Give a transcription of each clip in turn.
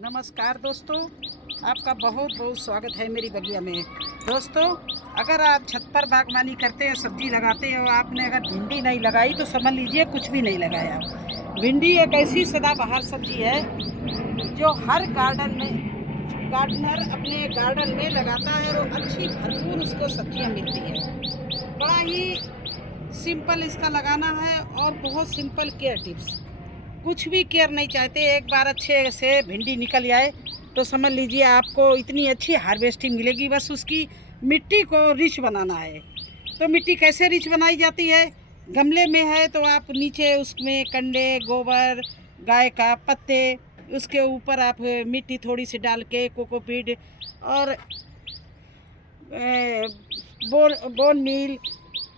नमस्कार दोस्तों, आपका बहुत बहुत स्वागत है मेरी बगिया में। दोस्तों, अगर आप छत पर बागवानी करते हैं, सब्जी लगाते हो, आपने अगर भिंडी नहीं लगाई तो समझ लीजिए कुछ भी नहीं लगाया। भिंडी एक ऐसी सदाबहार सब्जी है जो हर गार्डनर अपने गार्डन में लगाता है और अच्छी भरपूर उसको सब्जियां मिलती है। बड़ा ही सिंपल इसका लगाना है और बहुत सिंपल केयर टिप्स। कुछ भी केयर नहीं चाहते, एक बार अच्छे से भिंडी निकल जाए तो समझ लीजिए आपको इतनी अच्छी हार्वेस्टिंग मिलेगी। बस उसकी मिट्टी को रिच बनाना है। तो मिट्टी कैसे रिच बनाई जाती है? गमले में है तो आप नीचे उसमें कंडे, गोबर, गाय का पत्ते, उसके ऊपर आप मिट्टी थोड़ी सी डाल के कोकोपीट और बोन मील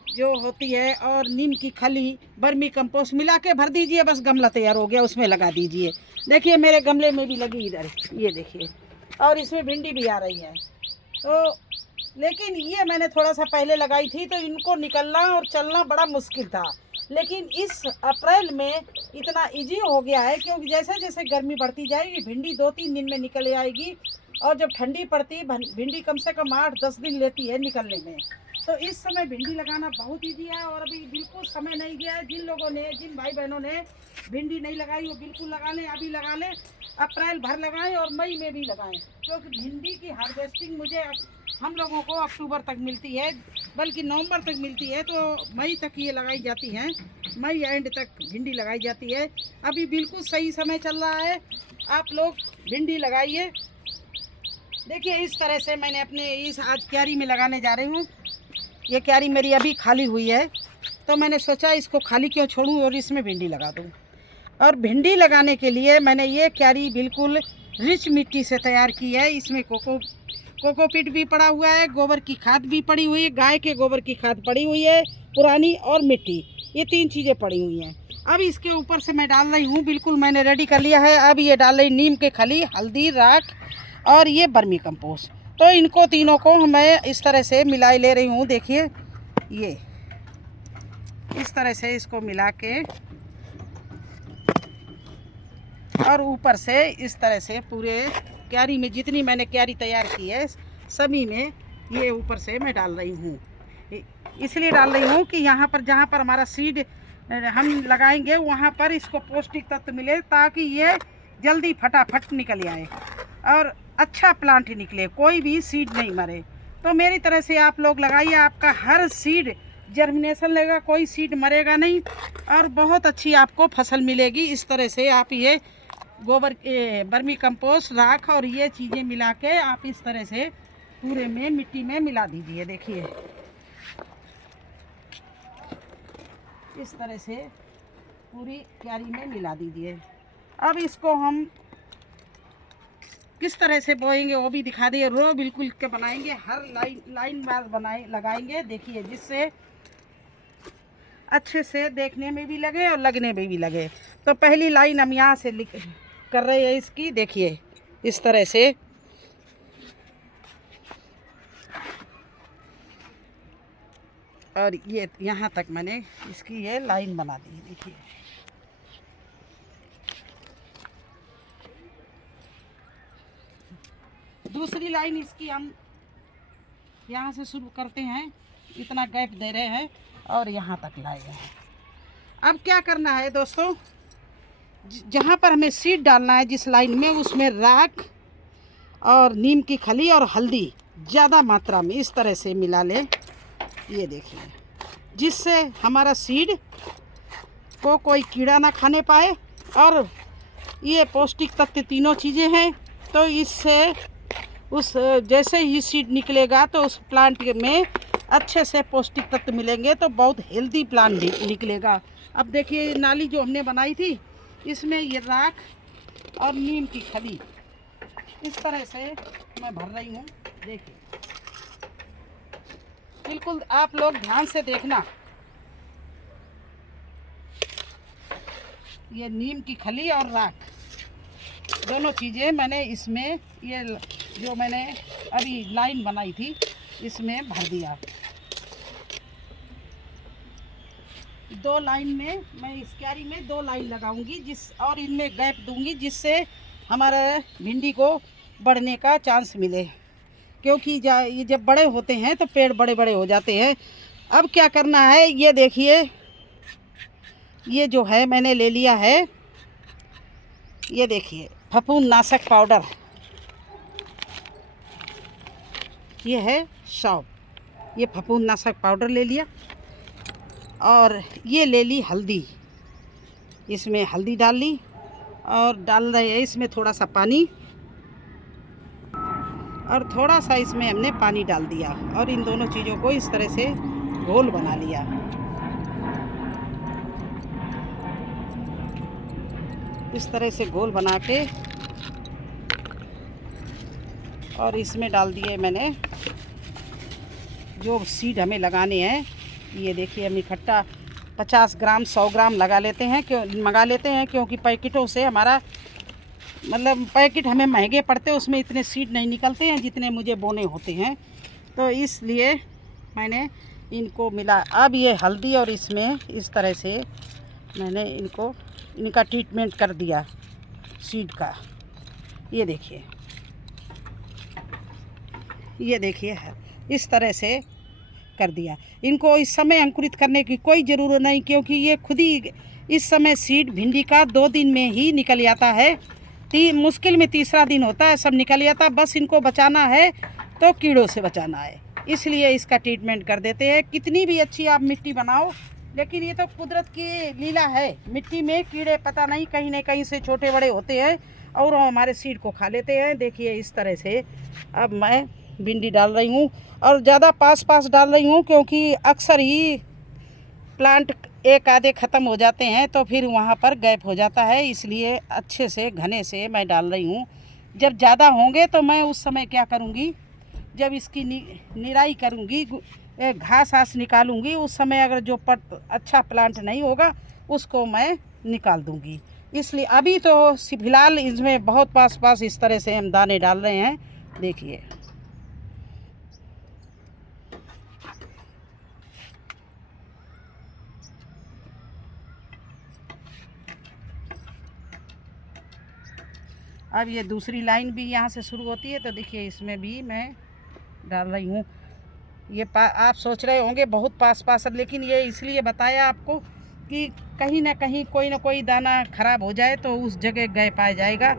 जो होती है और नीम की खली, बर्मी कंपोस्ट मिला के भर दीजिए। बस गमला तैयार हो गया, उसमें लगा दीजिए। देखिए मेरे गमले में भी लगी इधर, ये देखिए, और इसमें भिंडी भी आ रही है। तो लेकिन ये मैंने थोड़ा सा पहले लगाई थी तो इनको निकलना और चलना बड़ा मुश्किल था। लेकिन इस अप्रैल में इतना इजी हो गया है क्योंकि जैसे जैसे गर्मी बढ़ती जाएगी भिंडी 2-3 दिन में निकल आएगी। और जब ठंडी पड़ती भिंडी कम से कम 8-10 दिन लेती है निकलने में। तो इस समय भिंडी लगाना बहुत ईजी है और अभी बिल्कुल समय नहीं गया है। जिन भाई बहनों ने भिंडी नहीं लगाई वो बिल्कुल लगा लें, अभी लगा लें। अप्रैल भर लगाएं और मई में भी लगाएं क्योंकि भिंडी की हार्वेस्टिंग मुझे हम लोगों को अक्टूबर तक मिलती है, बल्कि नवंबर तक मिलती है। तो मई तक ये लगाई जाती हैं, मई एंड तक भिंडी लगाई जाती है। अभी बिल्कुल सही समय चल रहा है, आप लोग भिंडी लगाइए। देखिए इस तरह से मैंने अपने इस आज क्यारी में लगाने जा रही हूँ। ये क्यारी मेरी अभी खाली हुई है तो मैंने सोचा इसको खाली क्यों छोड़ूं और इसमें भिंडी लगा दूं। और भिंडी लगाने के लिए मैंने ये क्यारी बिल्कुल रिच मिट्टी से तैयार की है। इसमें कोकोपीट भी पड़ा हुआ है, गोबर की खाद भी पड़ी हुई है, गाय के गोबर की खाद पड़ी हुई है पुरानी, और मिट्टी, ये 3 चीज़ें पड़ी हुई हैं। अब इसके ऊपर से मैं डाल रही हूँ, बिल्कुल मैंने रेडी कर लिया है। अब ये डाल रही नीम के खली, हल्दी, राख और ये बर्मी कंपोस्ट। तो इनको तीनों को मैं इस तरह से मिला ले रही हूँ। देखिए ये इस तरह से इसको मिला के और ऊपर से इस तरह से पूरे क्यारी में जितनी मैंने क्यारी तैयार की है सभी में ये ऊपर से मैं डाल रही हूँ। इसलिए डाल रही हूँ कि यहाँ पर जहाँ पर हमारा सीड हम लगाएंगे वहाँ पर इसको पौष्टिक तत्व मिले ताकि ये जल्दी फटाफट निकल आए और अच्छा प्लांट निकले, कोई भी सीड नहीं मरे। तो मेरी तरह से आप लोग लगाइए, आपका हर सीड जर्मिनेशन लेगा, कोई सीड मरेगा नहीं और बहुत अच्छी आपको फसल मिलेगी। इस तरह से आप ये गोबर, बर्मी कंपोस्ट, राख और ये चीज़ें मिला के आप इस तरह से पूरे में मिट्टी में मिला दीजिए। देखिए इस तरह से पूरी क्यारी में मिला दीजिए। अब इसको हम किस तरह से बोएंगे वो भी दिखा दिए। रो बिल्कुल के बनाएंगे, हर लाइन बार लगाएंगे। देखिए जिससे अच्छे से देखने में भी लगे और लगने में भी लगे। तो पहली लाइन हम यहाँ से कर रहे हैं इसकी। देखिए इस तरह से और ये यहाँ तक मैंने इसकी ये लाइन बना दी। देखिए दूसरी लाइन इसकी हम यहाँ से शुरू करते हैं, इतना गैप दे रहे हैं और यहाँ तक लाए हैं। अब क्या करना है दोस्तों, जहाँ पर हमें सीड डालना है जिस लाइन में, उसमें राख और नीम की खली और हल्दी ज़्यादा मात्रा में इस तरह से मिला लें। ये देखिए जिससे हमारा सीड को कोई कीड़ा ना खाने पाए और ये पौष्टिक तत्व तीनों चीज़ें हैं। तो इससे उस जैसे ही सीड निकलेगा तो उस प्लांट में अच्छे से पौष्टिक तत्व मिलेंगे तो बहुत हेल्दी प्लांट निकलेगा। अब देखिए नाली जो हमने बनाई थी इसमें ये राख और नीम की खली इस तरह से मैं भर रही हूँ। देखिए बिल्कुल आप लोग ध्यान से देखना। ये नीम की खली और राख दोनों चीज़ें मैंने इसमें, ये जो मैंने अभी लाइन बनाई थी इसमें भर दिया। 2 लाइन में मैं इस क्यारी में 2 लाइन लगाऊंगी और इनमें गैप दूंगी जिससे हमारे भिंडी को बढ़ने का चांस मिले, क्योंकि ये जब बड़े होते हैं तो पेड़ बड़े बड़े हो जाते हैं। अब क्या करना है, ये देखिए, ये जो है मैंने ले लिया है, ये देखिए फफूंदनाशक पाउडर, ये है सौंफ, ये फफूंदनाशक पाउडर ले लिया। और ये ले ली हल्दी, इसमें हल्दी डाल ली और डाल रहे हैं इसमें थोड़ा सा पानी, और थोड़ा सा इसमें हमने पानी डाल दिया और इन दोनों चीज़ों को इस तरह से घोल बना लिया। इस तरह से घोल बना के और इसमें डाल दिए मैंने जो सीड हमें लगाने हैं। ये देखिए हम इकट्ठा 50 ग्राम 100 ग्राम मंगा लेते हैं, क्योंकि पैकेटों से हमारा मतलब पैकेट हमें महंगे पड़ते हैं, उसमें इतने सीड नहीं निकलते हैं जितने मुझे बोने होते हैं, तो इसलिए मैंने इनको मिला। अब ये हल्दी और इसमें इस तरह से मैंने इनका ट्रीटमेंट कर दिया सीड का। ये देखिए इस तरह से कर दिया। इनको इस समय अंकुरित करने की कोई ज़रूरत नहीं, क्योंकि ये खुद ही इस समय सीड भिंडी का 2 दिन में ही निकल जाता है। मुश्किल में तीसरा दिन होता है, सब निकल जाता है। बस इनको बचाना है तो कीड़ों से बचाना है, इसलिए इसका ट्रीटमेंट कर देते हैं। कितनी भी अच्छी आप मिट्टी बनाओ, लेकिन ये तो कुदरत की लीला है। मिट्टी में कीड़े पता नहीं कहीं न कहीं से छोटे बड़े होते हैं और हमारे सीड को खा लेते हैं। देखिए इस तरह से अब मैं भिंडी डाल रही हूँ, और ज़्यादा पास डाल रही हूँ, क्योंकि अक्सर ही प्लांट एक आधे ख़त्म हो जाते हैं तो फिर वहाँ पर गैप हो जाता है, इसलिए अच्छे से घने से मैं डाल रही हूँ। जब ज़्यादा होंगे तो मैं उस समय क्या करूँगी, जब इसकी निराई करूँगी, घास निकालूँगी, उस समय अगर जो अच्छा प्लांट नहीं होगा उसको मैं निकाल दूँगी। इसलिए अभी तो फ़िलहाल इसमें बहुत पास इस तरह से हम दाने डाल रहे हैं। देखिए अब ये दूसरी लाइन भी यहाँ से शुरू होती है, तो देखिए इसमें भी मैं डाल रही हूँ। ये आप सोच रहे होंगे बहुत पास, लेकिन ये इसलिए बताया आपको कि कहीं ना कहीं कोई ना कोई दाना ख़राब हो जाए तो उस जगह गैप आ जाएगा,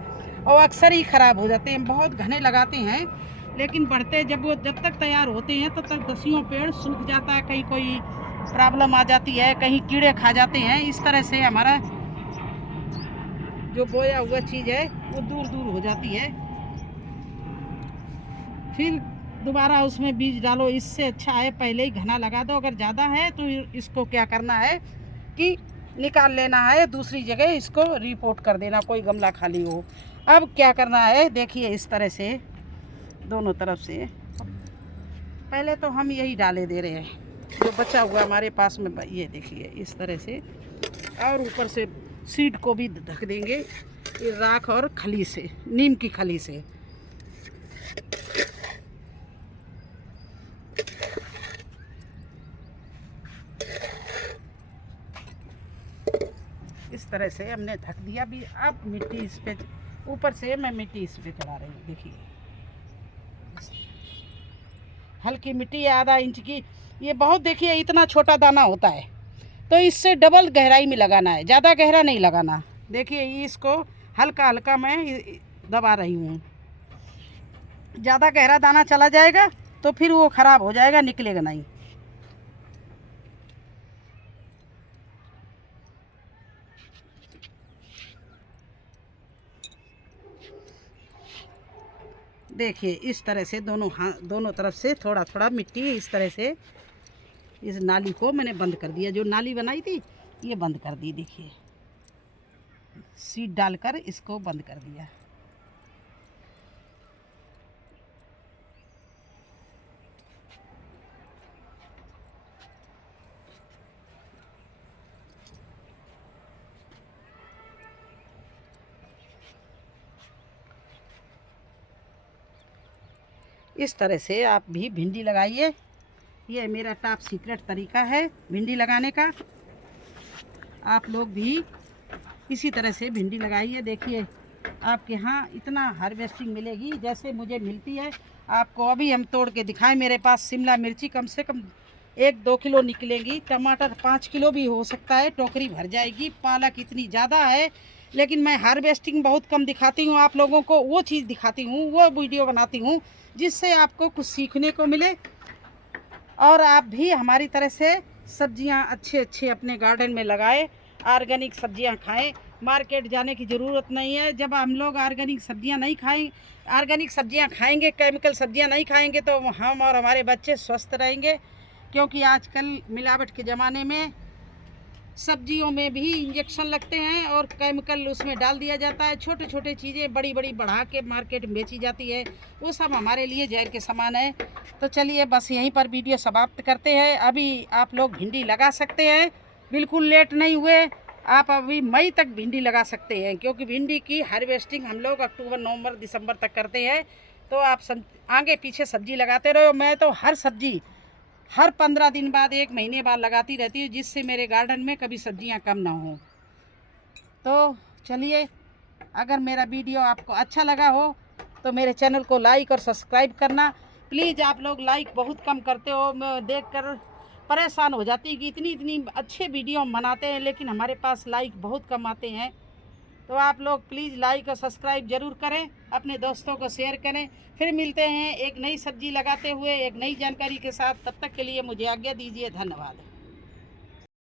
और अक्सर ही ख़राब हो जाते हैं। बहुत घने लगाते हैं, लेकिन बढ़ते जब तक तैयार होते हैं तब तक दसियों पेड़ सूख जाता है, कहीं कोई प्रॉब्लम आ जाती है, कहीं कीड़े खा जाते हैं। इस तरह से हमारा जो बोया हुआ चीज़ है वो दूर हो जाती है। फिर दोबारा उसमें बीज डालो, इससे अच्छा है पहले ही घना लगा दो। अगर ज़्यादा है तो इसको क्या करना है कि निकाल लेना है, दूसरी जगह इसको रिपोर्ट कर देना, कोई गमला खाली हो। अब क्या करना है, देखिए इस तरह से दोनों तरफ से पहले तो हम यही डाले दे रहे हैं जो बचा हुआ हमारे पास में, ये देखिए इस तरह से, और ऊपर से सीड को भी ढक देंगे ये राख और खली से, नीम की खली से। इस तरह से हमने ढक दिया भी। अब मिट्टी इस पे ऊपर से मैं मिट्टी इस पे चढ़ा रही हूँ। देखिए हल्की मिट्टी है, आधा इंच की। ये बहुत, देखिए इतना छोटा दाना होता है, तो इससे डबल गहराई में लगाना है, ज़्यादा गहरा नहीं लगाना। देखिए इसको हल्का मैं दबा रही हूँ। ज़्यादा गहरा दाना चला जाएगा तो फिर वो ख़राब हो जाएगा, निकलेगा नहीं। देखिए इस तरह से दोनों तरफ से थोड़ा मिट्टी इस तरह से इस नाली को मैंने बंद कर दिया। जो नाली बनाई थी ये बंद कर दी। देखिए सीड डालकर इसको बंद कर दिया। इस तरह से आप भी भिंडी लगाइए। ये मेरा टॉप सीक्रेट तरीका है भिंडी लगाने का। आप लोग भी इसी तरह से भिंडी लगाइए। देखिए आपके यहाँ इतना हार्वेस्टिंग मिलेगी जैसे मुझे मिलती है। आपको अभी हम तोड़ के दिखाएं। मेरे पास शिमला मिर्ची कम से कम 1-2 किलो निकलेंगी, टमाटर 5 किलो भी हो सकता है, टोकरी भर जाएगी। पालक इतनी ज़्यादा है, लेकिन मैं हार्वेस्टिंग बहुत कम दिखाती हूँ आप लोगों को। वो चीज़ दिखाती हूँ, वो वीडियो बनाती हूँ जिससे आपको कुछ सीखने को मिले और आप भी हमारी तरह से सब्जियां अच्छे अच्छे अपने गार्डन में लगाएं, ऑर्गेनिक सब्जियां खाएं। मार्केट जाने की ज़रूरत नहीं है। जब हम लोग ऑर्गेनिक सब्जियां नहीं खाएं, ऑर्गेनिक सब्जियां खाएंगे, केमिकल सब्जियां नहीं खाएंगे, तो हम और हमारे बच्चे स्वस्थ रहेंगे। क्योंकि आजकल मिलावट के ज़माने में सब्जियों में भी इंजेक्शन लगते हैं और केमिकल उसमें डाल दिया जाता है। छोटे छोटे चीज़ें बड़ी बड़ी बढ़ा के मार्केट में बेची जाती है, वो सब हमारे लिए जहर के समान है। तो चलिए बस यहीं पर वीडियो समाप्त करते हैं। अभी आप लोग भिंडी लगा सकते हैं, बिल्कुल लेट नहीं हुए। आप अभी मई तक भिंडी लगा सकते हैं, क्योंकि भिंडी की हार्वेस्टिंग हम लोग अक्टूबर, नवंबर, दिसंबर तक करते हैं। तो आप आगे पीछे सब्जी लगाते रहो। मैं तो हर सब्जी हर 15 दिन बाद, 1 महीने बाद लगाती रहती हूँ, जिससे मेरे गार्डन में कभी सब्जियां कम ना हो। तो चलिए, अगर मेरा वीडियो आपको अच्छा लगा हो तो मेरे चैनल को लाइक और सब्सक्राइब करना प्लीज़। आप लोग लाइक बहुत कम करते हो, मैं देखकर परेशान हो जाती कि इतनी इतनी अच्छे वीडियो हम बनाते हैं लेकिन हमारे पास लाइक बहुत कम आते हैं। तो आप लोग प्लीज़ लाइक और सब्सक्राइब ज़रूर करें, अपने दोस्तों को शेयर करें। फिर मिलते हैं एक नई सब्जी लगाते हुए एक नई जानकारी के साथ। तब तक के लिए मुझे आज्ञा दीजिए। धन्यवाद।